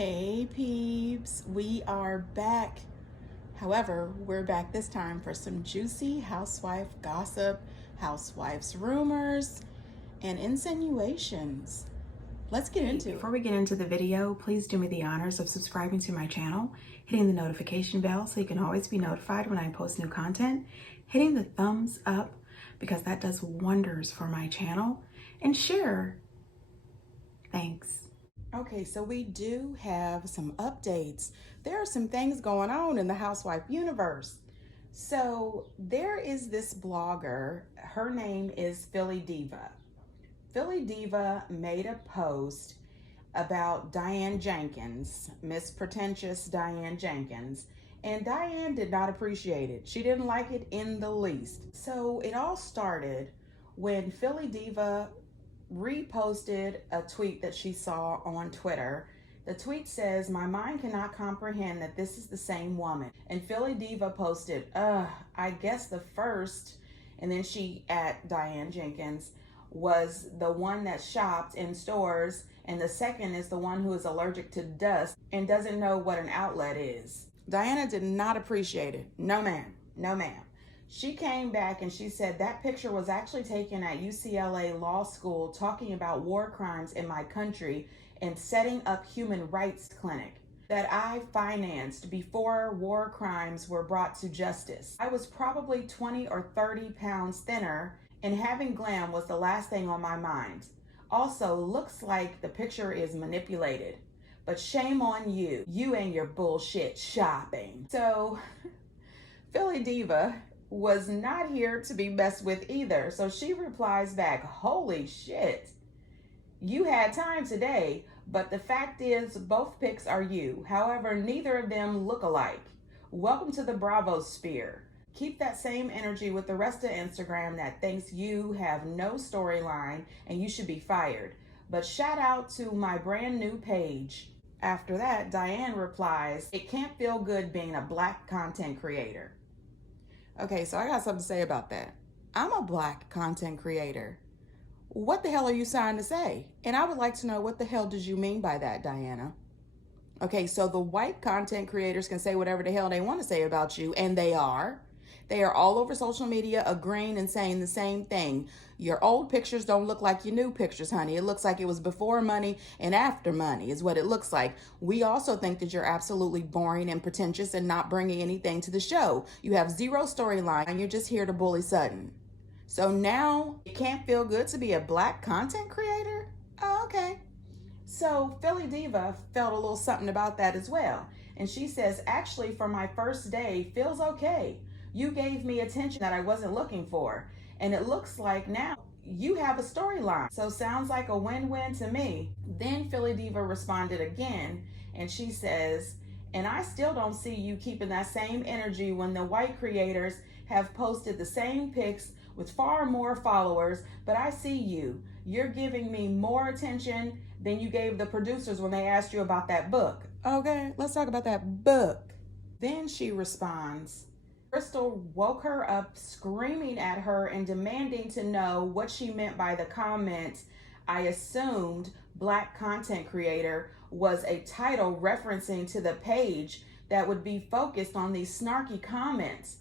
Hey peeps, we are back. However, we're back this time for some juicy housewife gossip, housewives rumors, and insinuations. Let's get into it. Before we get into the video, please do me the honors of subscribing to my channel, hitting the notification bell so you can always be notified when I post new content, hitting the thumbs up because that does wonders for my channel, and share. Thanks. Okay, so we do have some updates. There are some things going on in the housewife universe. So there is this blogger, her name is Philly Diva. Philly Diva made a post about Diane Jenkins, Miss Pretentious Diane Jenkins, and Diane did not appreciate it. She didn't like it in the least. So it all started when Philly Diva reposted a tweet that she saw on Twitter. The tweet says, "My mind cannot comprehend that this is the same woman." And Philly Diva posted, I guess the first, and then she at Diane Jenkins, was the one that shopped in stores, and the second is the one who is allergic to dust and doesn't know what an outlet is. Diana did not appreciate it. No ma'am, no ma'am. She came back and she said that picture was actually taken at UCLA Law School talking about war crimes in my country and setting up human rights clinic that I financed before war crimes were brought to justice. I was probably 20 or 30 pounds thinner, and having glam was the last thing on my mind. Also, looks like the picture is manipulated, but shame on you, you and your bullshit shopping. So Philly Diva was not here to be messed with either. So she replies back, "Holy shit, you had time today, but the fact is both pics are you. However, neither of them look alike. Welcome to the Bravo sphere. Keep that same energy with the rest of Instagram that thinks you have no storyline and you should be fired. But shout out to my brand new page." After that, Diane replies, "It can't feel good being a Black content creator." Okay, so I got something to say about that. I'm a Black content creator. What the hell are you trying to say? And I would like to know, what the hell did you mean by that, Diana? Okay, so the white content creators can say whatever the hell they want to say about you, and they are. They are all over social media agreeing and saying the same thing. Your old pictures don't look like your new pictures, honey. It looks like it was before money and after money is what it looks like. We also think that you're absolutely boring and pretentious and not bringing anything to the show. You have zero storyline and you're just here to bully Sutton. So now it can't feel good to be a Black content creator? Oh, okay. So Philly Diva felt a little something about that as well. And she says, "Actually, for my first day, feels okay. You gave me attention that I wasn't looking for. And it looks like now you have a storyline. So sounds like a win-win to me." Then Philly Diva responded again, and she says, "And I still don't see you keeping that same energy when the white creators have posted the same pics with far more followers, but I see you. You're giving me more attention than you gave the producers when they asked you about that book." Okay, let's talk about that book. Then she responds, Crystal woke her up screaming at her and demanding to know what she meant by the comment, "I assumed Black content creator" was a title referencing to the page that would be focused on these snarky comments.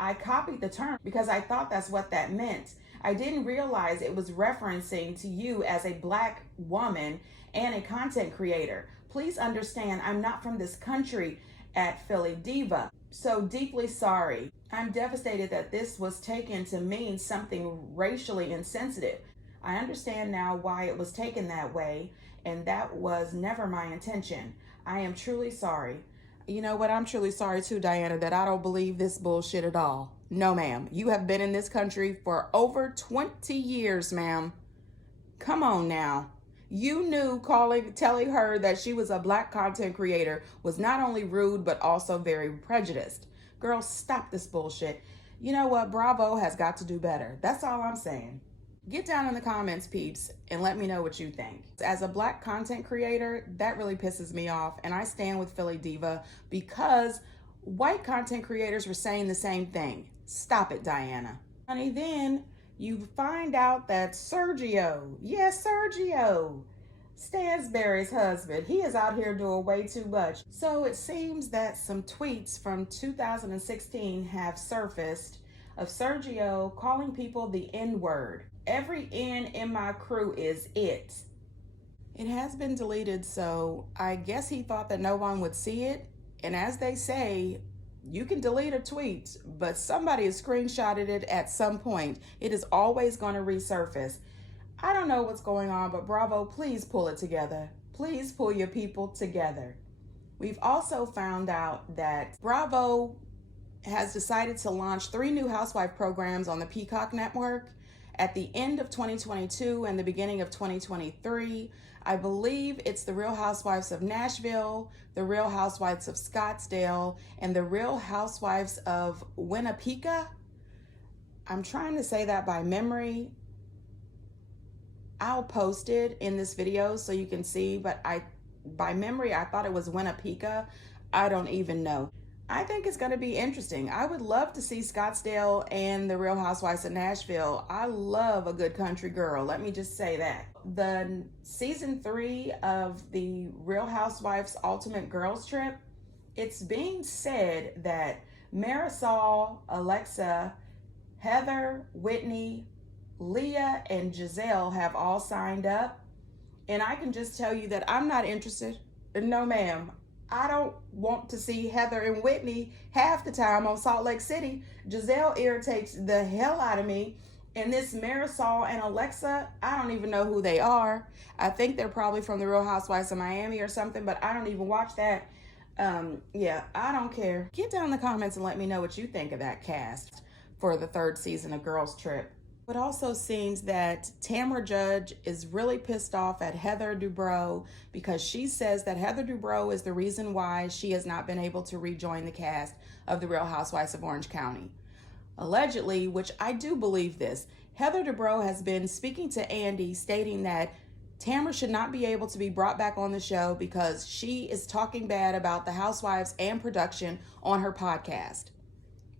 I copied the term because I thought that's what that meant. I didn't realize it was referencing to you as a Black woman and a content creator. Please understand, I'm not from this country, at Philly Diva. So deeply sorry. I'm devastated that this was taken to mean something racially insensitive. I understand now why it was taken that way, and that was never my intention. I am truly sorry. You know what? I'm truly sorry too, Diana, that I don't believe this bullshit at all. No, ma'am. You have been in this country for over 20 years, ma'am. Come on now. You knew telling her that she was a Black content creator was not only rude, but also very prejudiced. Girl, stop this bullshit. You know what? Bravo has got to do better. That's all I'm saying. Get down in the comments, peeps, and let me know what you think. As a Black content creator, that really pisses me off, and I stand with Philly Diva because white content creators were saying the same thing. Stop it, Diana. Honey, then you find out that Sergio, yes, Sergio, Stansberry's husband, he is out here doing way too much. So it seems that some tweets from 2016 have surfaced of Sergio calling people the N-word. Every N in my crew is it. It has been deleted, so I guess he thought that no one would see it. And as they say, you can delete a tweet, but somebody has screenshotted it at some point. It is always going to resurface. I don't know what's going on, but Bravo, please pull it together. Please pull your people together. We've also found out that Bravo has decided to launch 3 new housewife programs on the Peacock network at the end of 2022 and the beginning of 2023. I believe it's the Real Housewives of Nashville, the Real Housewives of Scottsdale, and the Real Housewives of Winnepeca. I'm trying to say that by memory. I'll post it in this video so you can see, but by memory, I thought it was Winnepeca. I don't even know. I think it's going to be interesting. I would love to see Scottsdale and the Real Housewives of Nashville. I love a good country girl. Let me just say that. The season 3 of the Real Housewives Ultimate Girls Trip, it's being said that Marisol, Alexa, Heather, Whitney, Leah, and Giselle have all signed up. And I can just tell you that I'm not interested. No, ma'am. I don't want to see Heather and Whitney half the time on Salt Lake City. Giselle irritates the hell out of me. And this Marisol and Alexa, I don't even know who they are. I think they're probably from the Real Housewives of Miami or something, but I don't even watch that. Yeah, I don't care. Get down in the comments and let me know what you think of that cast for the 3rd season of Girls Trip. It also seems that Tamra Judge is really pissed off at Heather Dubrow because she says that Heather Dubrow is the reason why she has not been able to rejoin the cast of The Real Housewives of Orange County. Allegedly, which I do believe this, Heather Dubrow has been speaking to Andy stating that Tamra should not be able to be brought back on the show because she is talking bad about the Housewives and production on her podcast.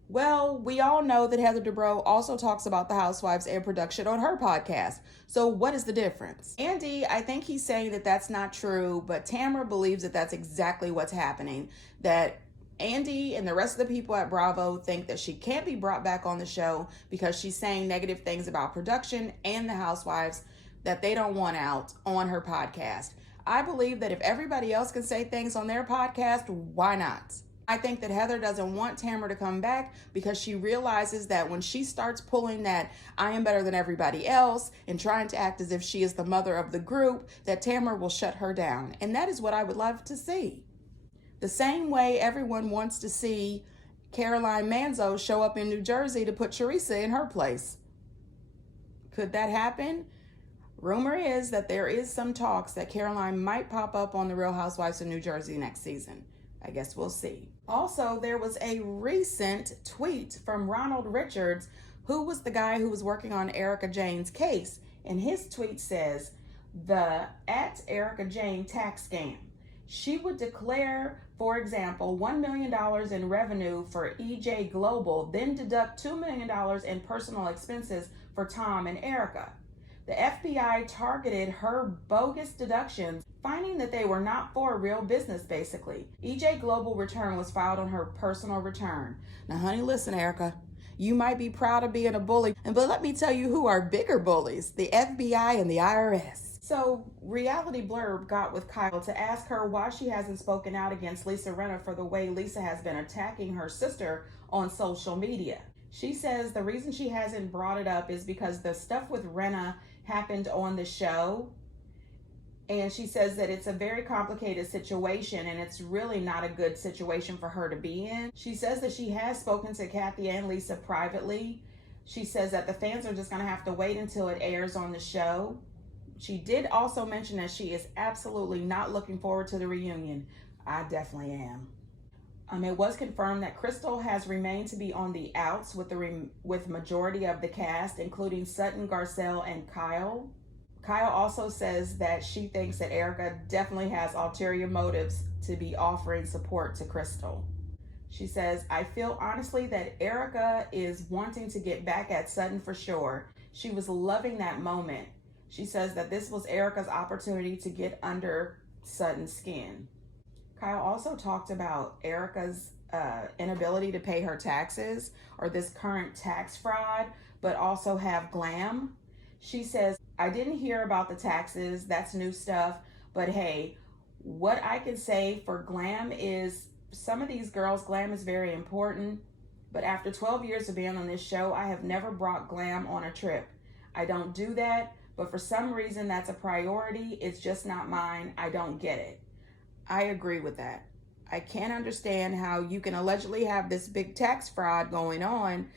Well, we all know that Heather Dubrow also talks about the Housewives and production on her podcast. So what is the difference? Andy, I think he's saying that that's not true, but Tamra believes that that's exactly what's happening. That Andy and the rest of the people at Bravo think that she can't be brought back on the show because she's saying negative things about production and the Housewives that they don't want out on her podcast. I believe that if everybody else can say things on their podcast, why not? I think that Heather doesn't want Tamra to come back because she realizes that when she starts pulling that I am better than everybody else and trying to act as if she is the mother of the group, that Tamra will shut her down. And that is what I would love to see. The same way everyone wants to see Caroline Manzo show up in New Jersey to put Teresa in her place. Could that happen? Rumor is that there is some talks that Caroline might pop up on the Real Housewives of New Jersey next season. I guess we'll see. Also, there was a recent tweet from Ronald Richards, who was the guy who was working on Erica Jane's case. And his tweet says, the @Erica Jane tax scam. She would declare, for example, $1 million in revenue for EJ Global, then deduct $2 million in personal expenses for Tom and Erica. The FBI targeted her bogus deductions, finding that they were not for a real business, basically. EJ Global return was filed on her personal return. Now, honey, listen, Erica. You might be proud of being a bully, but let me tell you who are bigger bullies, the FBI and the IRS. So, Reality Blurb got with Kyle to ask her why she hasn't spoken out against Lisa Rinna for the way Lisa has been attacking her sister on social media. She says the reason she hasn't brought it up is because the stuff with Rinna happened on the show, and she says that it's a very complicated situation and it's really not a good situation for her to be in. She says that she has spoken to Kathy and Lisa privately. She says that the fans are just going to have to wait until it airs on the show. She did also mention that she is absolutely not looking forward to the reunion. I definitely am. It was confirmed that Crystal has remained to be on the outs with majority of the cast, including Sutton, Garcelle, and Kyle. Kyle also says that she thinks that Erica definitely has ulterior motives to be offering support to Crystal. She says, I feel honestly that Erica is wanting to get back at Sutton for sure. She was loving that moment. She says that this was Erica's opportunity to get under Sutton's skin. Kyle also talked about Erica's inability to pay her taxes, or this current tax fraud, but also have glam. She says, I didn't hear about the taxes, that's new stuff, but hey, what I can say for glam is some of these girls, glam is very important, but after 12 years of being on this show, I have never brought glam on a trip. I don't do that, but for some reason that's a priority. It's just not mine. I don't get it. I agree with that. I can't understand how you can allegedly have this big tax fraud going on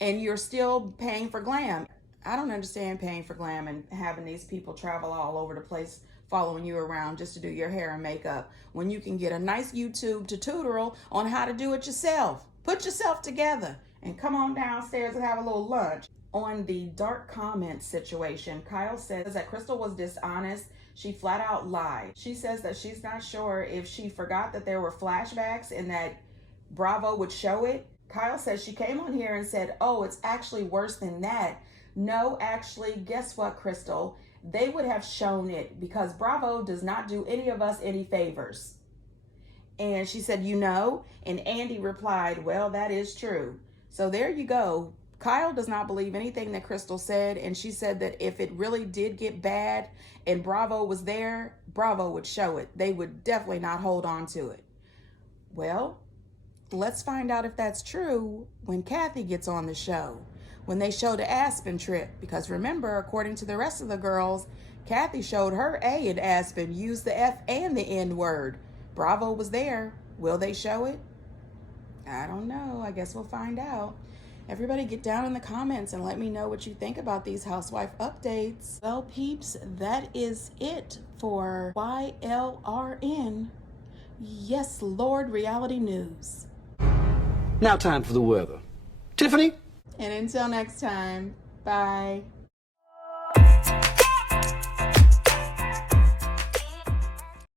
and you're still paying for glam. I don't understand paying for glam and having these people travel all over the place following you around just to do your hair and makeup when you can get a nice YouTube tutorial on how to do it yourself. Put yourself together and come on downstairs and have a little lunch. On the dark comments situation, Kyle says that Crystal was dishonest. She flat out lied. She says that she's not sure if she forgot that there were flashbacks and that Bravo would show it. Kyle says she came on here and said, oh, it's actually worse than that. No, actually, guess what, Crystal? They would have shown it because Bravo does not do any of us any favors. And she said, you know, and Andy replied, well, that is true. So there you go. Kyle does not believe anything that Crystal said, and she said that if it really did get bad and Bravo was there, Bravo would show it. They would definitely not hold on to it. Well, let's find out if that's true when Kathy gets on the show, when they show the Aspen trip. Because remember, according to the rest of the girls, Kathy showed her A in Aspen, used the F and the N word. Bravo was there. Will they show it? I don't know. I guess we'll find out. Everybody get down in the comments and let me know what you think about these housewife updates. Well, peeps, that is it for YLRN. Yes, Lord Reality News. Now time for the weather. Tiffany? And until next time, bye.